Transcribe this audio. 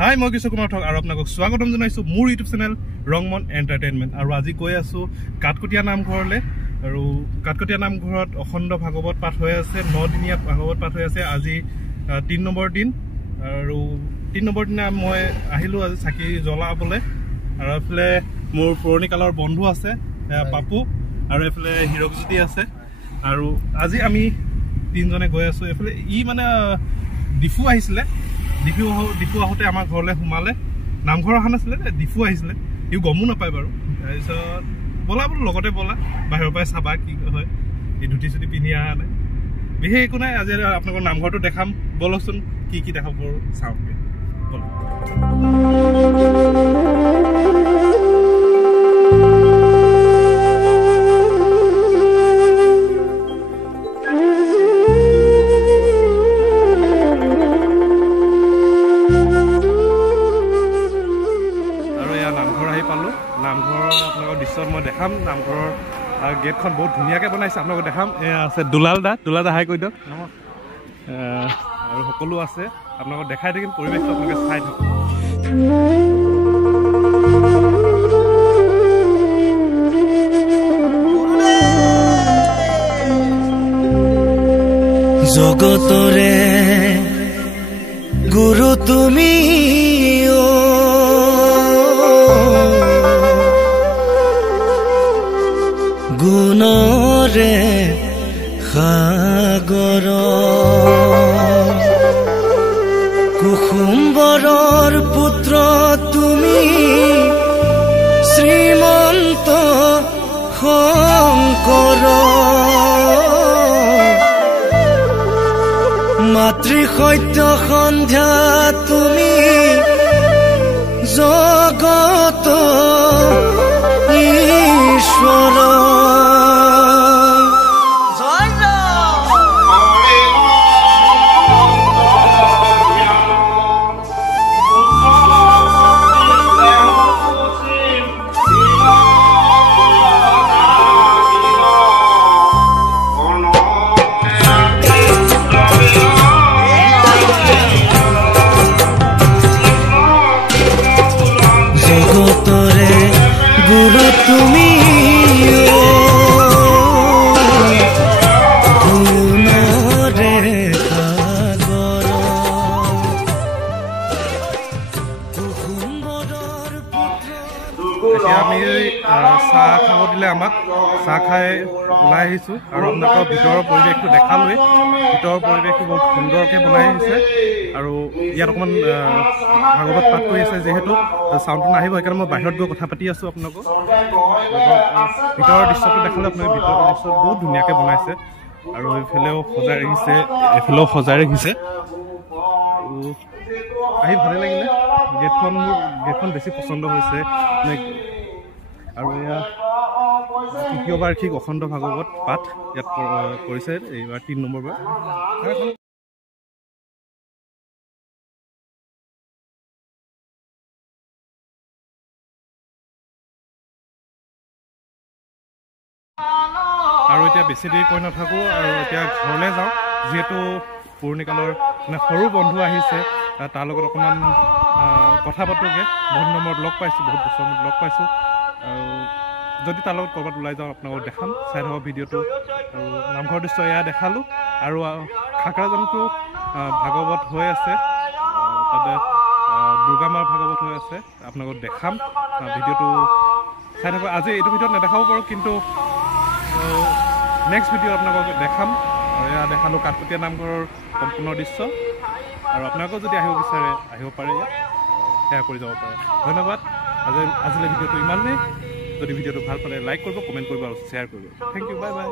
হাই মই কিশোৰ কুমাৰ ঠক আৰু আপোনাক স্বাগতম জনাইছোঁ মোৰ ইউটিউব চেনেল ৰংমন এণ্টাৰটেইনমেণ্ট। আৰু আজি গৈ আছোঁ কাঠকটীয়া নামঘৰলৈ। আৰু কাঠকটীয়া নামঘৰত অখণ্ড ভাগৱত পাঠ হৈ আছে, 9 দিনীয়া ভাগৱত পাঠ হৈ আছে। আজি 3 নম্বৰ দিন। আৰু 3 নম্বৰ দিনা মই আহিলোঁ আজি চাকি জ্বলাবলৈ। আৰু এইফালে মোৰ পুৰণি কালৰ বন্ধু আছে পাপু, আৰু এইফালে হীৰকজ্যোতি আছে। আৰু আজি আমি 3জনে গৈ আছোঁ। এইফালে মানে ডিফু আহিছিলে, ডিফু আহোঁতে আমাৰ ঘৰলৈ সোমালে। নামঘৰ অহা নাছিলে, ডিফু আহিছিলে, ইও গমো নাপায় বাৰু। তাৰপিছত ব'লা বোলো লগতে ব'লা, বাহিৰৰ পৰাই চাবা কি হয়। এই ধুতি চুটি পিন্ধি অহা নাই, বিশেষ একো নাই। আজি আপোনালোকৰ নামঘৰটো দেখাম, ব'লকচোন কি কি দেখাব পাৰোঁ চাওঁগৈ ব'লক। নামঘৰৰ আপোনালোকৰ দৃশ্যত মই দেখাম। নামঘৰৰ গেটখন বহুত ধুনীয়াকৈ বনাইছে, আপোনালোকক দেখাম। এয়া আছে দুলাল দা হাই কৈ দিয়ক। আৰু সকলো আছে, আপোনালোকক দেখাই থাকিম। পৰিৱেশটো আপোনালোকে চাই থাকক। জগতৰে গুৰু তুমি গুণৰে সাগৰ কুসুম্বৰৰ পুত্ৰ তুমি শ্ৰীমন্ত শংকৰ মাতৃ সত্য সন্ধ্যা তুমি জগত ঈশ্বৰ জগতৰে গুৰু তুমি গুণৰে সাগৰ কুসুম্বৰৰ পুত্ৰ। এতিয়া আমি চাহ খাব দিলে আমাক, চাহ খাই ওলাই আহিছোঁ। আৰু আপোনালোকৰ ভিতৰৰ পৰিৱেশটো দেখালোৱেই। ভিতৰৰ পৰিৱেশটো বহুত সুন্দৰকৈ বনাই আহিছে। আৰু ইয়াত অকণমান ভাগৱত পাঠ কৰি আছে, যিহেতু চাউণ্ডটো নাহিব, সেইকাৰণে মই বাহিৰত গৈ কথা পাতি আছোঁ আপোনালোকক। ভিতৰৰ দৃশ্যটো দেখালে আপোনালোকে ভিতৰৰ দৃশ্য বহুত ধুনীয়াকৈ বনাইছে। আৰু এইফালেও সজাই ৰাখিছে, এইফালেও সজাই ৰাখিছে। আহি ভালেই লাগিলে। গেটখন বেছি পচন্দ হৈছে। আৰু এয়া তৃতীয় বাৰ্ষিক অখণ্ড ভাগৱত পাঠ ইয়াত কৰিছে, এইবাৰ 3 নম্বৰ বাৰ। আৰু এতিয়া বেছি দেৰি কৈ নাথাকোঁ, আৰু এতিয়া ঘৰলৈ যাওঁ। যিহেতু পুৰণি কালৰ সৰু বন্ধু আহিছে, তাৰ লগত অকণমান কথা পাতোঁগৈ। বহুত নম্বৰত লগ পাইছোঁ, বহুত বছৰ মূৰত লগ পাইছোঁ। আৰু যদি তাৰ লগত ক'ৰবাত ওলাই যাওঁ আপোনালোকক দেখাম, চাই থাকক ভিডিঅ'টো। আৰু নামঘৰ দৃশ্য এয়া দেখালোঁ। আৰু খাকৰাজানতো ভাগৱত হৈ আছে, তাতে দুৰ্গা মাৰ ভাগৱত হৈ আছে, আপোনালোকক দেখাম। ভিডিঅ'টো চাই থাকক। আজি এইটো ভিডিঅ'ত নেদেখাব পাৰোঁ, কিন্তু নেক্সট ভিডিঅ' আপোনালোকক দেখাম। আৰু এয়া দেখালোঁ কাঠকটীয়া নামঘৰৰ সম্পূৰ্ণ দৃশ্য। আৰু আপোনালোকেও যদি আহিব বিচাৰে আহিব পাৰে, ইয়াত সেয়া কৰি যাব পাৰে। ধন্যবাদ। আজিলৈ ভিডিঅ'টো ইমানেই। যদি ভিডিঅ'টো ভাল পালে লাইক কৰিব, কমেণ্ট কৰিব আৰু শ্বেয়াৰ কৰিব। Thank you, bye by.